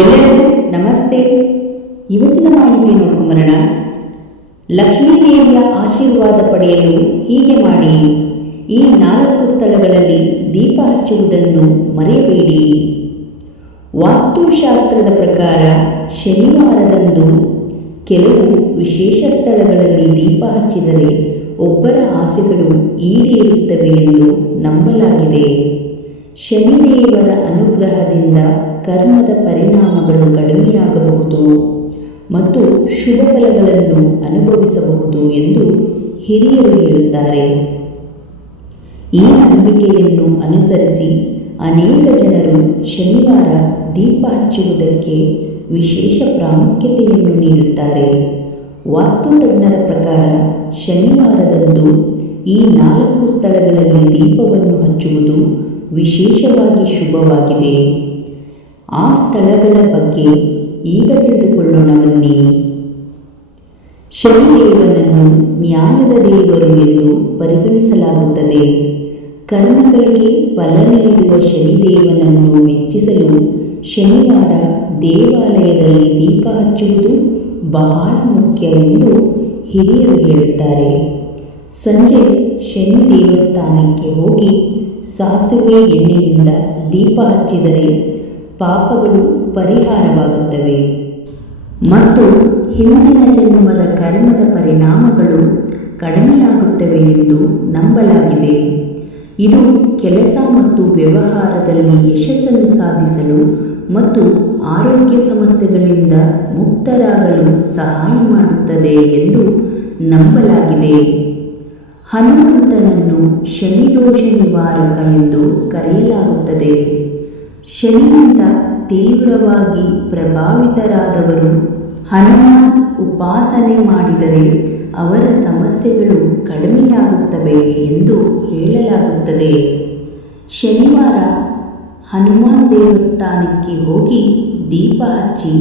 ಎಲ್ಲರಿಗೂ ನಮಸ್ತೆ. ಇವತ್ತಿನ ಮಾಹಿತಿ ನೋಡ್ಕೊಂಬರೋಣ. ಲಕ್ಷ್ಮೀದೇವಿಯ ಆಶೀರ್ವಾದ ಪಡೆಯಲು ಹೀಗೆ ಮಾಡಿ, ಈ ನಾಲ್ಕು ಸ್ಥಳಗಳಲ್ಲಿ ದೀಪ ಹಚ್ಚುವುದನ್ನು ಮರೆಯಬೇಡಿ. ವಾಸ್ತುಶಾಸ್ತ್ರದ ಪ್ರಕಾರ ಶನಿವಾರದಂದು ಕೆಲವು ವಿಶೇಷ ಸ್ಥಳಗಳಲ್ಲಿ ದೀಪ ಹಚ್ಚಿದರೆ ಒಬ್ಬರ ಆಸೆಗಳು ಈಡೇರುತ್ತವೆ ಎಂದು ನಂಬಲಾಗಿದೆ. ಶನಿದೇವರ ಅನುಗ್ರಹದಿಂದ ಕರ್ಮದ ಪರಿಣಾಮಗಳು ಕಡಿಮೆಯಾಗಬಹುದು ಮತ್ತು ಶುಭ ಫಲಗಳನ್ನು ಅನುಭವಿಸಬಹುದು ಎಂದು ಹಿರಿಯರು ಹೇಳುತ್ತಾರೆ. ಈ ನಂಬಿಕೆಯನ್ನು ಅನುಸರಿಸಿ ಅನೇಕ ಜನರು ಶನಿವಾರ ದೀಪ ಹಚ್ಚುವುದಕ್ಕೆ ವಿಶೇಷ ಪ್ರಾಮುಖ್ಯತೆಯನ್ನು ನೀಡುತ್ತಾರೆ. ವಾಸ್ತುತಜ್ಞರ ಪ್ರಕಾರ ಶನಿವಾರದಂದು ಈ ನಾಲ್ಕು ಸ್ಥಳಗಳಲ್ಲಿ ದೀಪವನ್ನು ಹಚ್ಚುವುದು ವಿಶೇಷವಾಗಿ ಶುಭವಾಗಿದೆ. ಆ ಸ್ಥಳಗಳ ಬಗ್ಗೆ ಈಗ ತಿಳಿದುಕೊಳ್ಳೋಣ ಬನ್ನಿ ಶನಿದೇವನನ್ನು ನ್ಯಾಯದ ದೇವರು ಎಂದು ಪರಿಗಣಿಸಲಾಗುತ್ತದೆ. ಕರ್ಮಗಳಿಗೆ ಫಲ ನೀಡುವ ಶನಿದೇವನನ್ನು ಮೆಚ್ಚಿಸಲು ಶನಿವಾರ ದೇವಾಲಯದಲ್ಲಿ ದೀಪ ಹಚ್ಚುವುದು ಬಹಳ ಮುಖ್ಯ ಎಂದು ಹಿರಿಯರು ಹೇಳುತ್ತಾರೆ. ಸಂಜೆ ಶನಿ ದೇವಸ್ಥಾನಕ್ಕೆ ಹೋಗಿ ಸಾಸುವೆ ಎಣ್ಣೆಯಿಂದ ದೀಪ ಹಚ್ಚಿದರೆ ಪಾಪಗಳು ಪರಿಹಾರವಾಗುತ್ತವೆ. ಮತ್ತು ಹಿಂದಿನ ಜನ್ಮದ ಕರ್ಮದ ಪರಿಣಾಮಗಳು ಕಡಿಮೆಯಾಗುತ್ತವೆ ಎಂದು ನಂಬಲಾಗಿದೆ. ಇದು ಕೆಲಸ ಮತ್ತು ವ್ಯವಹಾರದಲ್ಲಿ ಯಶಸ್ಸನ್ನು ಸಾಧಿಸಲು ಮತ್ತು ಆರೋಗ್ಯ ಸಮಸ್ಯೆಗಳಿಂದ ಮುಕ್ತರಾಗಲು ಸಹಾಯ ಮಾಡುತ್ತದೆ ಎಂದು ನಂಬಲಾಗಿದೆ. ಹನುಮಂತನನ್ನು ಶನಿದೋಷ ನಿವಾರಕ ಎಂದು ಕರೆಯಲಾಗುತ್ತದೆ. ಶನಿಯಿಂದ ತೀವ್ರವಾಗಿ ಪ್ರಭಾವಿತರಾದವರು ಹನುಮಾನ್ ಉಪಾಸನೆ ಮಾಡಿದರೆ ಅವರ ಸಮಸ್ಯೆಗಳು ಕಡಿಮೆಯಾಗುತ್ತವೆ ಎಂದು ಹೇಳಲಾಗುತ್ತದೆ. ಶನಿವಾರ ಹನುಮಾನ್ ದೇವಸ್ಥಾನಕ್ಕೆ ಹೋಗಿ ದೀಪ ಹಚ್ಚಿ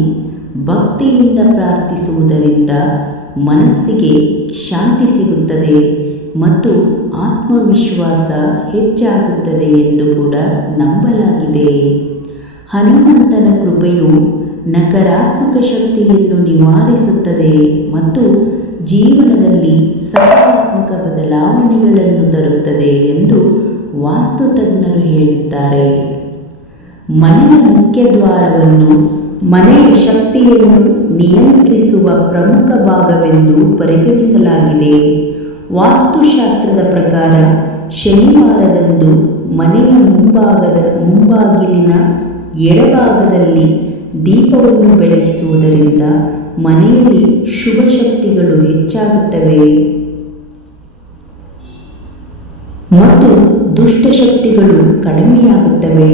ಭಕ್ತಿಯಿಂದ ಪ್ರಾರ್ಥಿಸುವುದರಿಂದ ಮನಸ್ಸಿಗೆ ಶಾಂತಿ ಸಿಗುತ್ತದೆ. ಮತ್ತು ಆತ್ಮವಿಶ್ವಾಸ ಹೆಚ್ಚಾಗುತ್ತದೆ ಎಂದು ಕೂಡ ನಂಬಲಾಗಿದೆ. ಹನುಮಂತನ ಕೃಪೆಯು ನಕಾರಾತ್ಮಕ ಶಕ್ತಿಯನ್ನು ನಿವಾರಿಸುತ್ತದೆ ಮತ್ತು ಜೀವನದಲ್ಲಿ ಸಕಾರಾತ್ಮಕ ಬದಲಾವಣೆಗಳನ್ನು ತರುತ್ತದೆ ಎಂದು ವಾಸ್ತುತಜ್ಞರು ಹೇಳುತ್ತಾರೆ. ಮನೆಯ ಮುಖ್ಯ ದ್ವಾರವನ್ನು, ಮನೆಯ ಶಕ್ತಿಯನ್ನು ನಿಯಂತ್ರಿಸುವ ಪ್ರಮುಖ ಭಾಗವೆಂದು ಪರಿಗಣಿಸಲಾಗಿದೆ. ವಾಸ್ತುಶಾಸ್ತ್ರದ ಪ್ರಕಾರ ಶನಿವಾರದಂದು ಮನೆಯ ಮುಂಭಾಗದ ಮುಂಬಾಗಿಲಿನ ಎಡಭಾಗದಲ್ಲಿ ದೀಪವನ್ನು ಬೆಳಗಿಸುವುದರಿಂದ ಮನೆಯಲ್ಲಿ ಶುಭ ಶಕ್ತಿಗಳು ಹೆಚ್ಚಾಗುತ್ತವೆ. ಮತ್ತು ದುಷ್ಟಶಕ್ತಿಗಳು ಕಡಿಮೆಯಾಗುತ್ತವೆ.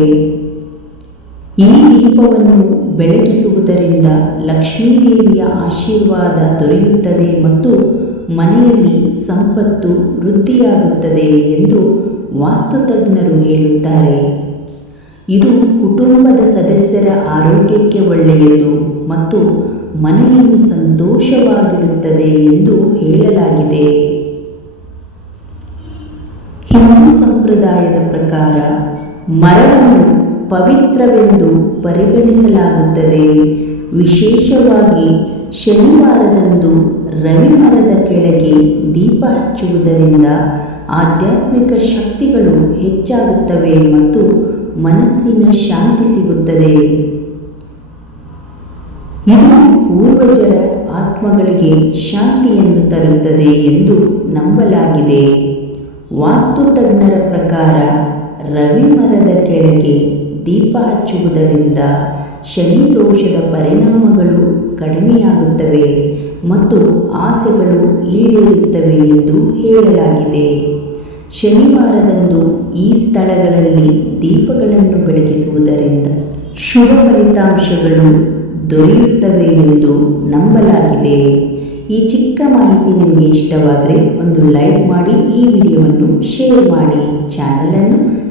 ಈ ದೀಪವನ್ನು ಬೆಳಗಿಸುವುದರಿಂದ ಲಕ್ಷ್ಮೀದೇವಿಯ ಆಶೀರ್ವಾದ ದೊರೆಯುತ್ತದೆ ಮತ್ತು ಮನೆಯಲ್ಲಿ ಸಂಪತ್ತು ವೃದ್ಧಿಯಾಗುತ್ತದೆ ಎಂದು ವಾಸ್ತುತಜ್ಞರು ಹೇಳುತ್ತಾರೆ. ಇದು ಕುಟುಂಬದ ಸದಸ್ಯರ ಆರೋಗ್ಯಕ್ಕೆ ಒಳ್ಳೆಯದು ಮತ್ತು ಮನೆಯನ್ನು ಸಂತೋಷವಾಗಿಡುತ್ತದೆ ಎಂದು ಹೇಳಲಾಗಿದೆ. ಹಿಂದೂ ಸಂಪ್ರದಾಯದ ಪ್ರಕಾರ ಮರವನ್ನು ಪವಿತ್ರವೆಂದು ಪರಿಗಣಿಸಲಾಗುತ್ತದೆ. ವಿಶೇಷವಾಗಿ ಶನಿವಾರದಂದು ರವಿ ಮರದ ಕೆಳಗೆ ದೀಪ ಹಚ್ಚುವುದರಿಂದ ಆಧ್ಯಾತ್ಮಿಕ ಶಕ್ತಿಗಳು ಹೆಚ್ಚಾಗುತ್ತವೆ ಮತ್ತು ಮನಸ್ಸಿನ ಶಾಂತಿ ಸಿಗುತ್ತದೆ. ಇದು ಪೂರ್ವಜರ ಆತ್ಮಗಳಿಗೆ ಶಾಂತಿಯನ್ನು ತರುತ್ತದೆ ಎಂದು ನಂಬಲಾಗಿದೆ. ವಾಸ್ತುತಜ್ಞರ ಪ್ರಕಾರ ರವಿ ಮರದ ಕೆಳಗೆ ದೀಪ ಹಚ್ಚುವುದರಿಂದ ಶನಿ ದೋಷದ ಪರಿಣಾಮಗಳು ಕಡಿಮೆಯಾಗುತ್ತವೆ ಮತ್ತು ಆಸೆಗಳು ಈಡೇರುತ್ತವೆ ಎಂದು ಹೇಳಲಾಗಿದೆ. ಶನಿವಾರದಂದು ಈ ಸ್ಥಳಗಳಲ್ಲಿ ದೀಪಗಳನ್ನು ಬೆಳಗಿಸುವುದರಿಂದ ಶುಭ ಫಲಿತಾಂಶಗಳು ದೊರೆಯುತ್ತವೆ ಎಂದು ನಂಬಲಾಗಿದೆ. ಈ ಚಿಕ್ಕ ಮಾಹಿತಿ ನಿಮಗೆ ಇಷ್ಟವಾದರೆ ಒಂದು ಲೈಕ್ ಮಾಡಿ ಈ ವಿಡಿಯೋವನ್ನು ಶೇರ್ ಮಾಡಿ. ಚಾನಲನ್ನು